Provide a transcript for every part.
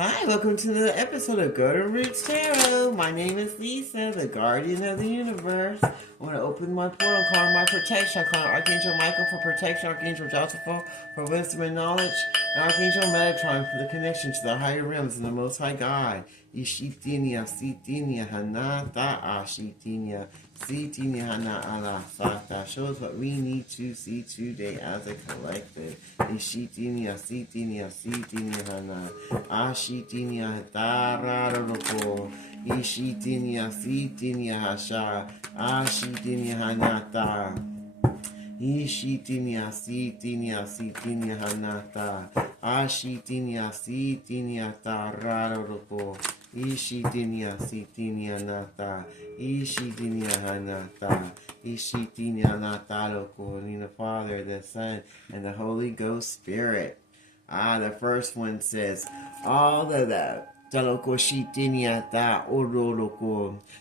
Hi, welcome to another episode of Go to Roots Tarot. My name is Lisa, the guardian of the universe. I want to open my portal, call my protection. I call Archangel Michael for protection, Archangel Joseph for wisdom and knowledge, and Archangel Metatron for the connection to the higher realms and the Most High God. Ishitinia, Sitinia, Hanata, Ashitinia, Sitinia, Hana, Ala, Sata. Shows what we need to see today as a collective. Ishitinia, Sitinia, Sitinia, Hana, Ashitinia, Tararoko, Ishitinia, Sitinia, Hasha, Ashitinia, Hanata. Ishitinia, Sitinia, Sitinia, Hanata. Ashitinia, Sitinia, Tararoko. Ishitinia, Sitinia, Nata. Ishitinia, Hanata. Ishitinia, Nataloko. In the Father, the Son, and the Holy Ghost Spirit. The first one says, all of the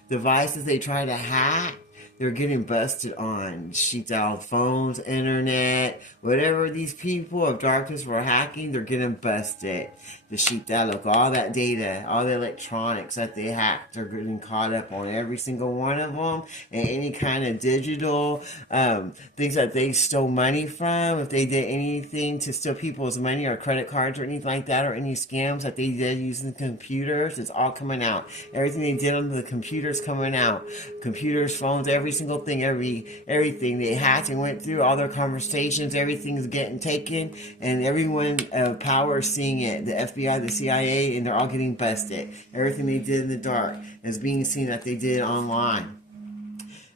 devices they try to hack, they're getting busted on. Shita phones, internet, whatever these people of darkness were hacking, they're getting busted. The Shita, all that data, all the electronics that they hacked, they're getting caught up on every single one of them, and any kind of digital things that they stole money from. If they did anything to steal people's money or credit cards or anything like that, or any scams that they did using computers, it's all coming out. Everything they did on the computers coming out. Computers, phones, every single thing, everything they hacked and went through, all their conversations, everything's getting taken, and everyone of power is seeing it. The FBI, the CIA, and they're all getting busted. Everything they did in the dark is being seen that they did online.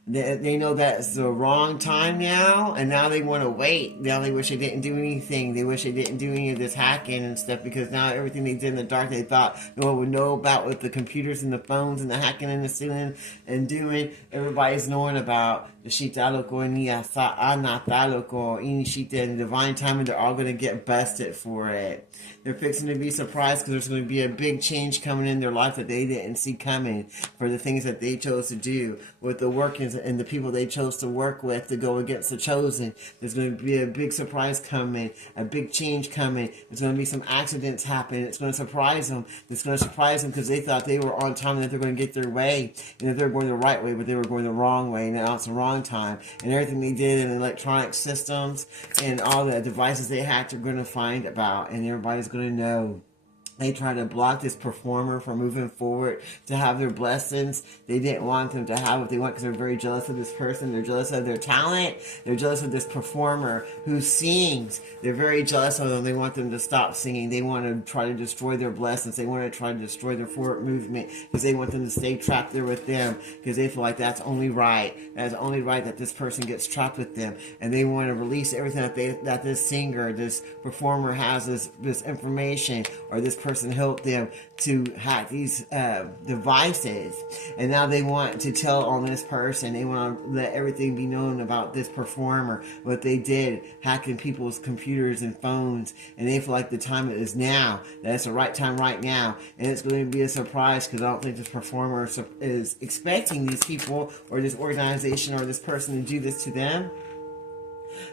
They know that's the wrong time now, and now they want to wait. Now they wish they didn't do anything. They wish they didn't do any of this hacking and stuff, because now everything they did in the dark, they thought no one would know about, with the computers and the phones and the hacking and the stealing and doing. Everybody's knowing about the Shitaloko and Anataloko, Inishita, and divine timing. They're all going to get busted for it. They're fixing to be surprised because there's going to be a big change coming in their life that they didn't see coming, for the things that they chose to do with the workings and the people they chose to work with to go against the chosen. There's going to be a big surprise coming, a big change coming. There's going to be some accidents happening. It's going to surprise them. It's going to surprise them because they thought they were on time and that they're going to get their way and that they're going the right way, but they were going the wrong way. Now it's the wrong time. And everything they did in electronic systems and all the devices they hacked are going to find about, and everybody's going to know. They try to block this performer from moving forward to have their blessings. They didn't want them to have what they want because they're very jealous of this person. They're jealous of their talent. They're jealous of this performer who sings. They're very jealous of them. They want them to stop singing. They want to try to destroy their blessings. They want to try to destroy their forward movement because they want them to stay trapped there with them, because they feel like that's only right. That's only right that this person gets trapped with them. And they want to release everything that this singer, this performer has, this information, or this person helped them to hack these devices, and now they want to tell on this person. They want to let everything be known about this performer, what they did, hacking people's computers and phones, and they feel like the time is now, that it's the right time right now, and it's going to be a surprise because I don't think this performer is expecting these people or this organization or this person to do this to them,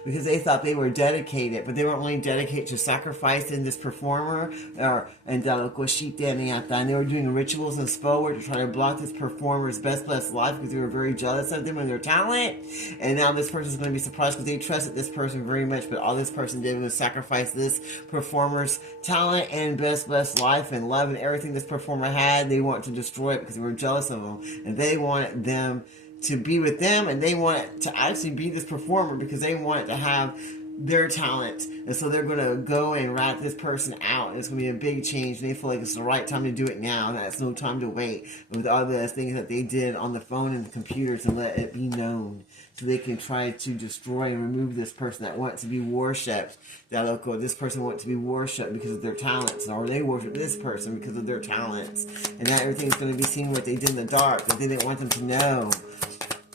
because they thought they were dedicated, but they weren't only dedicated to sacrificing this performer, and they were doing rituals and spell work to try to block this performer's best blessed life because they were very jealous of them and their talent. And now this person's going to be surprised because they trusted this person very much, but all this person did was sacrifice this performer's talent and best blessed life and love and everything this performer had. They want to destroy it because they were jealous of them, and they wanted them to be with them, and they want to actually be this performer because they want to have their talent. And so they're going to go and rat this person out. It's going to be a big change, and they feel like it's the right time to do it now, and that's no time to wait, with all the things that they did on the phone and the computers, and let it be known so they can try to destroy and remove this person that wants to be worshipped. This person wants to be worshipped because of their talents, or they worship this person because of their talents, and now everything's going to be seen what they did in the dark that they didn't want them to know.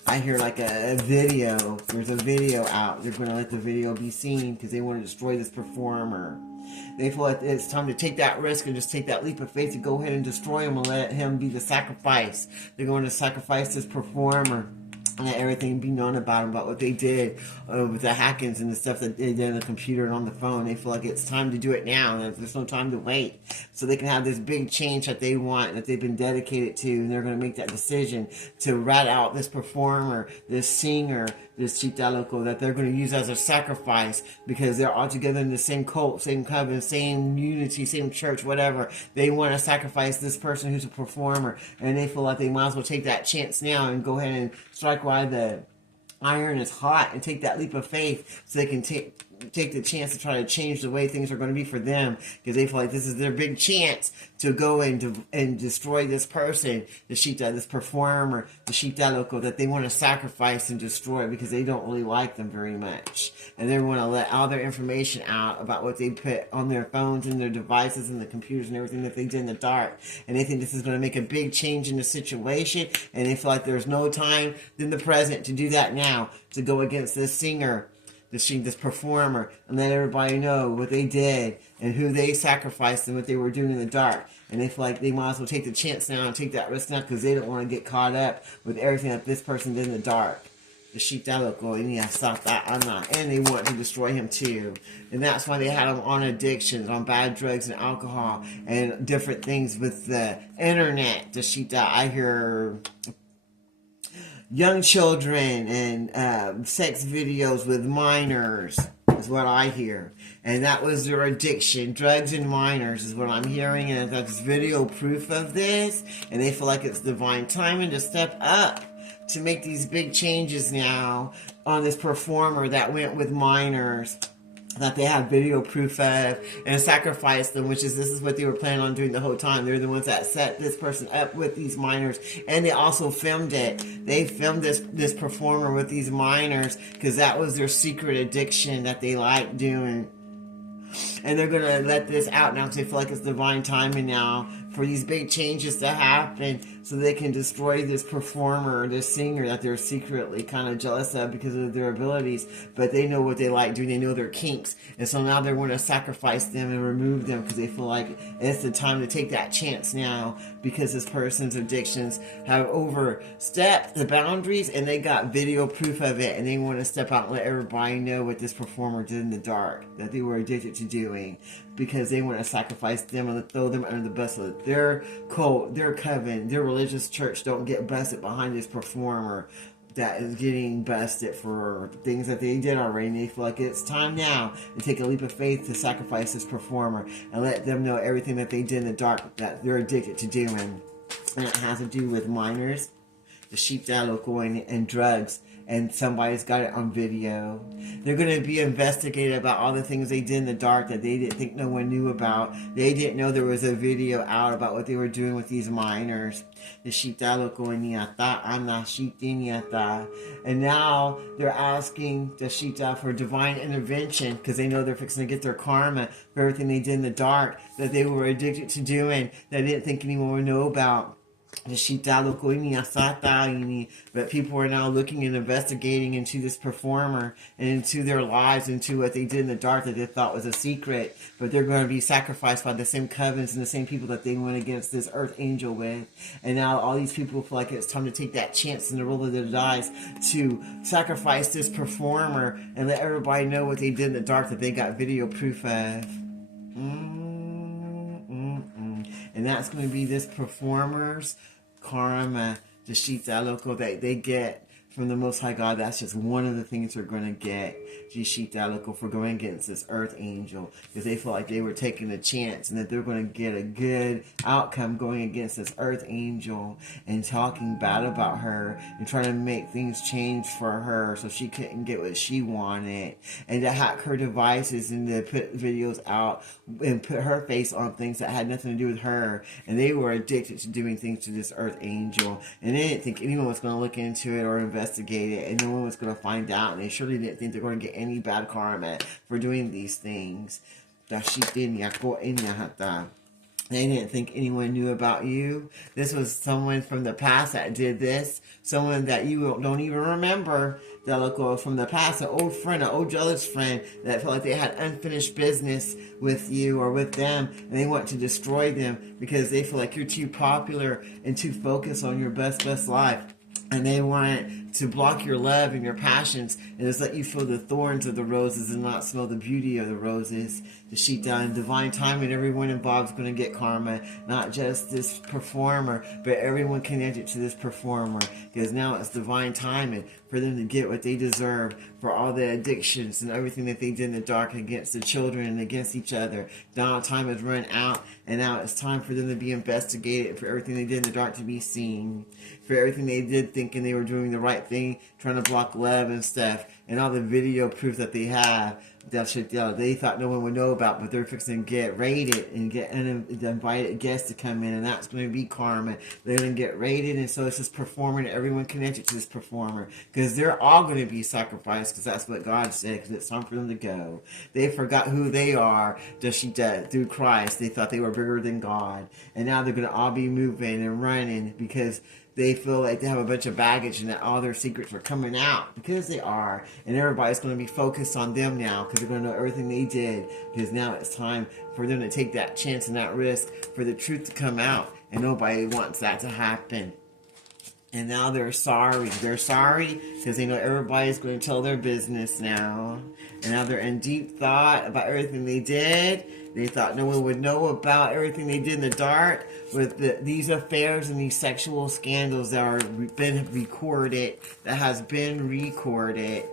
I hear like a video. There's a video out. They're going to let the video be seen because they want to destroy this performer. They feel like it's time to take that risk and just take that leap of faith to go ahead and destroy him and let him be the sacrifice. They're going to sacrifice this performer. and let everything be known about what they did with the hackings and the stuff that they did on the computer and on the phone. They feel like it's time to do it now, and there's no time to wait. So they can have this big change that they want, that they've been dedicated to, and they're going to make that decision to rat out this performer, this singer, this Chita Loco, that they're going to use as a sacrifice because they're all together in the same cult, same coven, same unity, same church, whatever. They want to sacrifice this person who's a performer, and they feel like they might as well take that chance now and go ahead and strike while the iron is hot and take that leap of faith so they can take the chance to try to change the way things are going to be for them, because they feel like this is their big chance to go and destroy this person, the Shita, this performer, the Shita Loco, that they want to sacrifice and destroy because they don't really like them very much. And they want to let all their information out about what they put on their phones and their devices and the computers and everything that they did in the dark. And they think this is going to make a big change in the situation, and they feel like there's no time in the present to do that now, to go against this singer, this performer, and let everybody know what they did and who they sacrificed and what they were doing in the dark. And they feel like they might as well take the chance now and take that risk now because they don't want to get caught up with everything that this person did in the dark. The Shita Loco, and and they want to destroy him too. And that's why they had him on addictions, on bad drugs and alcohol, and different things with the internet. The Shita, I hear young children and sex videos with minors is what I hear. And that was their addiction. Drugs and minors is what I'm hearing. And that's video proof of this. And they feel like it's divine timing to step up to make these big changes now on this performer that went with minors, that they have video proof of, and sacrifice them, this is what they were planning on doing the whole time. They're the ones that set this person up with these minors, and they also filmed it. They filmed this performer with these minors because that was their secret addiction that they liked doing. And they're going to let this out now because they feel like it's divine timing now for these big changes to happen so they can destroy this performer, this singer that they're secretly kind of jealous of because of their abilities. But they know what they like doing. They know their kinks. And so now they want to sacrifice them and remove them because they feel like it's the time to take that chance now because this person's addictions have overstepped the boundaries and they got video proof of it. And they want to step out and let everybody know what this performer did in the dark that they were addicted to doing, because they want to sacrifice them and throw them under the bus so that their cult, their coven, their religious church don't get busted behind this performer that is getting busted for things that they did already. And they feel like it's time now to take a leap of faith to sacrifice this performer and let them know everything that they did in the dark that they're addicted to doing. And it has to do with minors, the sheep Loco, and drugs. And somebody's got it on video. They're going to be investigated about all the things they did in the dark that they didn't think no one knew about. They didn't know there was a video out about what they were doing with these minors. The Shita Loco Niata, Ana Shiti Niata. And now they're asking the Shita for divine intervention because they know they're fixing to get their karma for everything they did in the dark that they were addicted to doing that they didn't think anyone would know about. But people are now looking and investigating into this performer and into their lives, into what they did in the dark that they thought was a secret. But they're going to be sacrificed by the same covens and the same people that they went against this earth angel with. And now all these people feel like it's time to take that chance in the roll of the dice to sacrifice this performer and let everybody know what they did in the dark that they got video proof of. And that's going to be this performer's karma, the Shita Loco, that they get from the Most High God. That's just one of the things they're going to get, the Shita Loco, for going against this earth angel, because they feel like they were taking a chance and that they're going to get a good outcome going against this earth angel and talking bad about her and trying to make things change for her so she couldn't get what she wanted, and to hack her devices and to put videos out and put her face on things that had nothing to do with her. And they were addicted to doing things to this earth angel, and they didn't think anyone was going to look into it or investigate it, and no one was going to find out, and they surely didn't think they're going to get any bad karma for doing these things. They didn't think anyone knew about you. This was someone from the past that did this. Someone that you don't even remember. That look from the past, an old friend, an old jealous friend that felt like they had unfinished business with you or with them, and they want to destroy them because they feel like you're too popular and too focused on your best life. And they want to block your love and your passions, and just let you feel the thorns of the roses and not smell the beauty of the roses. The sheep down divine timing, everyone involved is going to get karma, not just this performer, but everyone connected to this performer, because now it's divine timing for them to get what they deserve for all the addictions and everything that they did in the dark against the children and against each other. Now time has run out, and now it's time for them to be investigated, for everything they did in the dark to be seen, for everything they did thinking they were doing the right thing, trying to block love and stuff, and all the video proof that they have. That shit they thought no one would know about, but they're fixing to get raided and get invited guests to come in, and that's going to be karma. They're going to get raided, and so it's this performer and everyone connected to this performer, because they're all going to be sacrificed, because that's what God said, because it's time for them to go. They forgot who they are through Christ. They thought they were bigger than God, and now they're going to all be moving and running because they feel like they have a bunch of baggage and that all their secrets are coming out, because they are, and everybody's going to be focused on them now, because they're going to know everything they did, because now it's time for them to take that chance and that risk for the truth to come out, and nobody wants that to happen. And now they're sorry. They're sorry because they know everybody's going to tell their business now. And now they're in deep thought about everything they did. They thought no one would know about everything they did in the dark with these affairs and these sexual scandals that are been recorded, that has been recorded.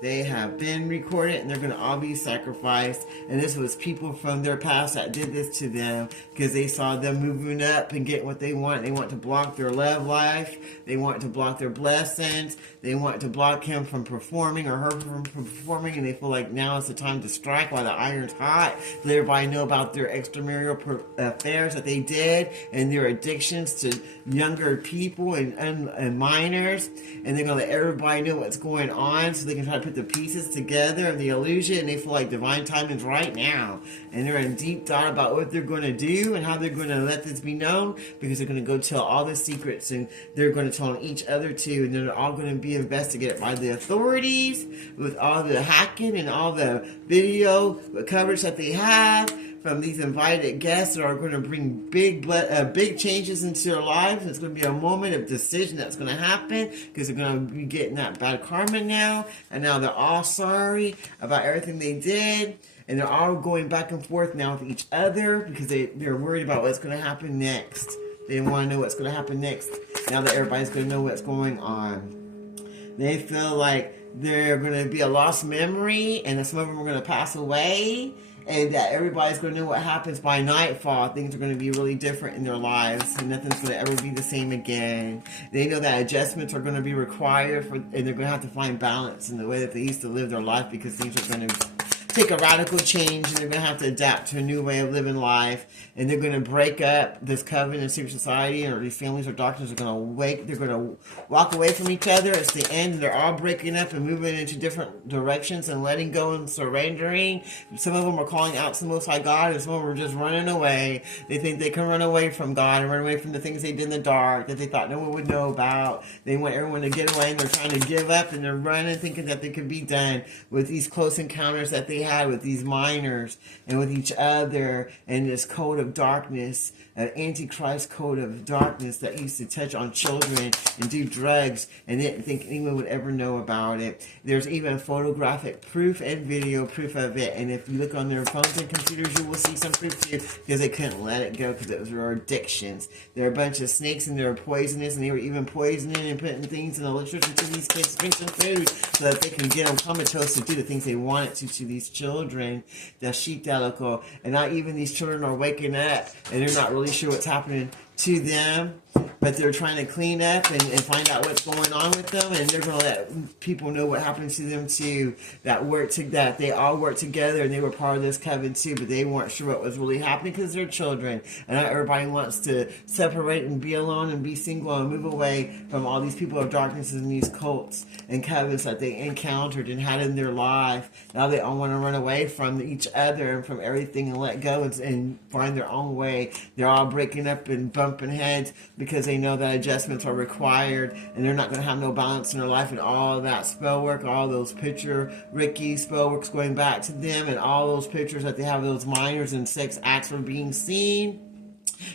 They have been recorded, and they're going to all be sacrificed. And this was people from their past that did this to them because they saw them moving up and getting what they want. They want to block their love life. They want to block their blessings. They want to block him from performing or her from performing. And they feel like now is the time to strike while the iron's hot. Let everybody know about their extramarital affairs that they did and their addictions to younger people and minors. And they're going to let everybody know what's going on so they can try to put the pieces together of the illusion, and they feel like divine timing's right now, and they're in deep thought about what they're going to do and how they're going to let this be known, because they're going to go tell all the secrets, and they're going to tell each other too, and they're all going to be investigated by the authorities with all the hacking and all the video coverage that they have from these invited guests that are going to bring big changes into their lives. It's going to be a moment of decision that's going to happen, because they're going to be getting that bad karma now, and now they're all sorry about everything they did, and they're all going back and forth now with each other because they're worried about what's going to happen next. They want to know what's going to happen next now that everybody's going to know what's going on. They feel like they're going to be a lost memory, and that some of them are going to pass away, and that everybody's going to know what happens by nightfall. Things are going to be really different in their lives, and nothing's going to ever be the same again. They know that adjustments are going to be required, and they're going to have to find balance in the way that they used to live their life, because things are going to take a radical change, and they're going to have to adapt to a new way of living life, and they're going to break up this covenant and secret society, or these families or doctors are going to they're going to walk away from each other. It's the end. They're all breaking up and moving into different directions and letting go and surrendering. Some of them are calling out to the Most High God, and some of them are just running away. They think they can run away from God and run away from the things they did in the dark that they thought no one would know about. They want everyone to get away, and they're trying to give up, and they're running, thinking that they could be done with these close encounters that they had with these minors and with each other, and this code of darkness, an antichrist code of darkness that used to touch on children and do drugs, and didn't think anyone would ever know about it. There's even photographic proof and video proof of it, and if you look on their phones and computers, you will see some proof too, because they couldn't let it go because it was their addictions. There are a bunch of snakes, and they were poisonous, and they were even poisoning and putting things in the literature to these kids, drinks and food, so that they can get them comatose to do the things they wanted to these children. The sheep delico, and not even these children are waking up, and they're not really sure what's happening to them, but they're trying to clean up and find out what's going on with them, and they're going to let people know what happens to them too, that they all work together, and they were part of this covenant too, but they weren't sure what was really happening because they're children, and not everybody wants to separate and be alone and be single and move away from all these people of darkness and these cults and covenants that they encountered and had in their life. Now they all want to run away from each other and from everything and let go and find their own way. They're all breaking up and bumping heads because they know that adjustments are required, and they're not going to have no balance in their life, and all that spell work, all those Ricky spell works going back to them, and all those pictures that they have, those minors and sex acts are being seen.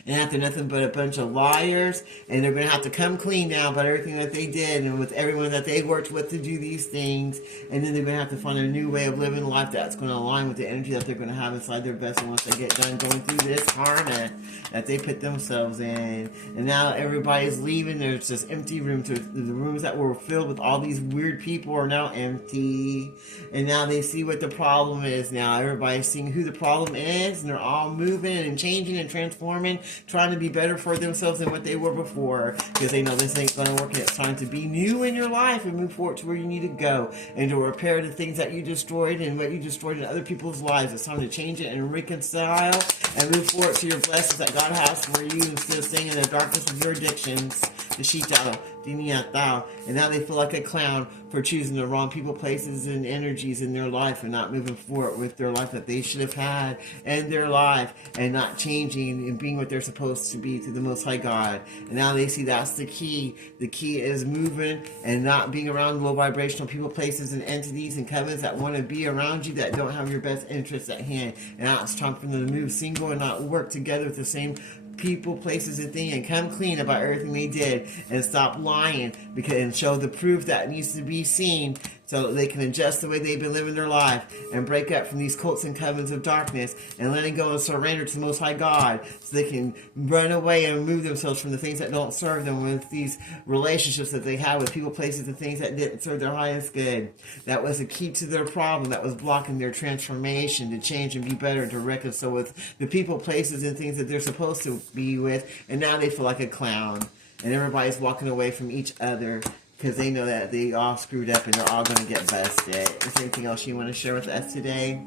and after nothing but a bunch of liars, and they're going to have to come clean now about everything that they did and with everyone that they worked with to do these things, and then they're going to have to find a new way of living life that's going to align with the energy that they're going to have inside their vessel once they get done going through this karma that they put themselves in. And now everybody's leaving. There's just empty rooms. The rooms that were filled with all these weird people are now empty, and now they see what the problem is. Now everybody's seeing who the problem is, and they're all moving and changing and transforming, trying to be better for themselves than what they were before, because they know this ain't going to work, and it's time to be new in your life and move forward to where you need to go, and to repair the things that you destroyed and what you destroyed in other people's lives. It's time to change it and reconcile and move forward to your blessings that God has for you, instead of staying in the darkness of your addictions. The Shitao, Diniatao. And now they feel like a clown for choosing the wrong people, places, and energies in their life, and not moving forward with their life that they should have had in their life, and not changing and being what they're supposed to be to the Most High God. And now they see that's the key. The key is moving and not being around low vibrational people, places, and entities and covens that want to be around you that don't have your best interests at hand. And now it's time for them to move single and not work together with the same people, places, and things, and come clean about everything they did, and stop lying, and show the proof that needs to be seen, so that they can adjust the way they've been living their life, and break up from these cults and covens of darkness, and letting go and surrender to the Most High God, so they can run away and remove themselves from the things that don't serve them, with these relationships that they have with people, places, and things that didn't serve their highest good. That was the key to their problem, that was blocking their transformation to change and be better, to reconcile with the people, places, and things that they're supposed to be with. And now they feel like a clown, and everybody's walking away from each other, because they know that they all screwed up and they're all going to get busted. Is there anything else you want to share with us today?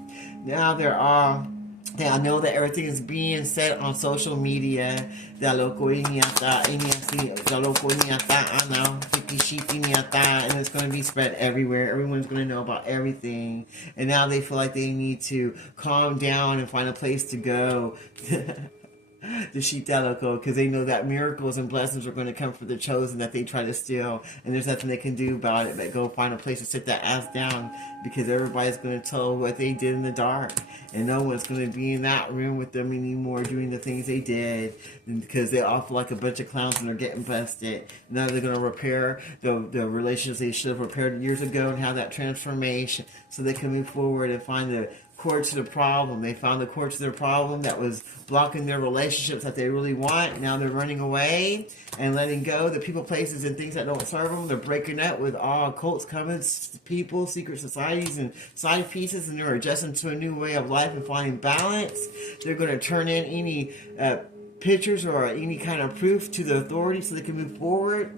Now I know that everything is being said on social media. And it's going to be spread everywhere. Everyone's going to know about everything. And now they feel like they need to calm down and find a place to go. The Shitaloko, because they know that miracles and blessings are going to come for the chosen that they try to steal, and there's nothing they can do about it but go find a place to sit that ass down, because everybody's going to tell what they did in the dark, and no one's going to be in that room with them anymore doing the things they did, because they all feel like a bunch of clowns and they're getting busted. Now they're going to repair the relationships they should have repaired years ago and have that transformation, so they can move forward and find the core to the problem. They found the core to their problem that was blocking their relationships that they really want. Now they're running away and letting go the people, places, and things that don't serve them. They're breaking up with all cults, covens, people, secret societies, and side pieces, and they're adjusting to a new way of life and finding balance. They're going to turn in any pictures or any kind of proof to the authorities so they can move forward.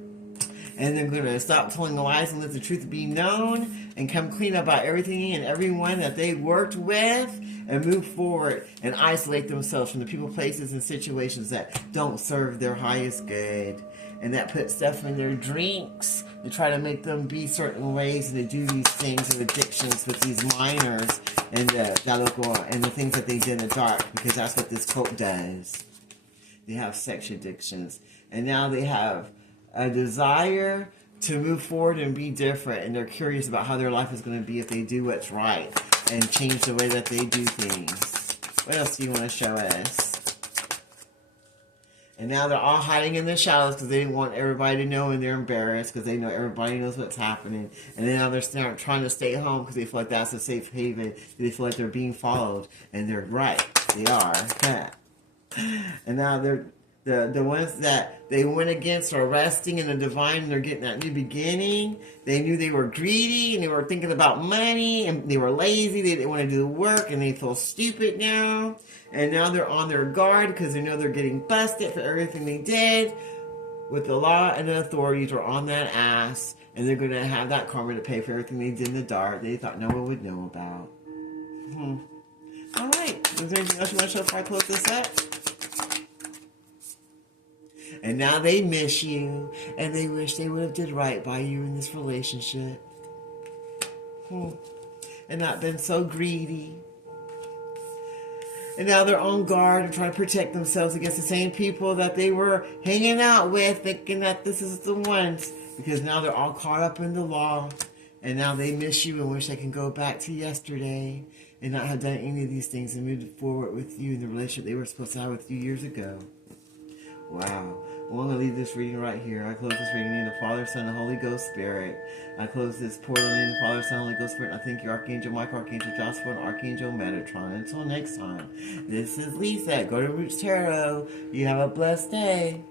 And they're going to stop telling lies and let the truth be known, and come clean about everything and everyone that they worked with, and move forward and isolate themselves from the people, places, and situations that don't serve their highest good, and that put stuff in their drinks to try to make them be certain ways, and to do these things of addictions with these minors and the things that they did in the dark, because that's what this cult does. They have sex addictions, and now they have a desire to move forward and be different, and they're curious about how their life is going to be if they do what's right and change the way that they do things. What else do you want to show us? And now they're all hiding in the shadows because they want everybody to know, and they're embarrassed because they know everybody knows what's happening. And then now they're trying to stay home because they feel like that's a safe haven. They feel like they're being followed, and they're right. They are. And now they're the ones that they went against are resting in the divine, and they're getting that new beginning. They knew they were greedy, and they were thinking about money, and they were lazy. They didn't want to do the work, and they feel stupid now. And now they're on their guard because they know they're getting busted for everything they did. With the law and the authorities are on that ass, and they're going to have that karma to pay for everything they did in the dark they thought no one would know about. All right. Is there anything else you want to show before I close this up? And now they miss you, and they wish they would have did right by you in this relationship. And not been so greedy. And now they're on guard and trying to protect themselves against the same people that they were hanging out with, thinking that this is the ones. Because now they're all caught up in the law. And now they miss you and wish they can go back to yesterday and not have done any of these things and moved forward with you in the relationship they were supposed to have with you years ago. Wow. Well, I'm going to leave this reading right here. I close this reading in the Father, Son, and Holy Ghost Spirit. I close this portal in the Father, Son, and Holy Ghost Spirit. I thank you, Archangel Michael, Archangel Joshua, and Archangel Metatron. Until next time, this is Lisa. Go to Roots Tarot. You have a blessed day.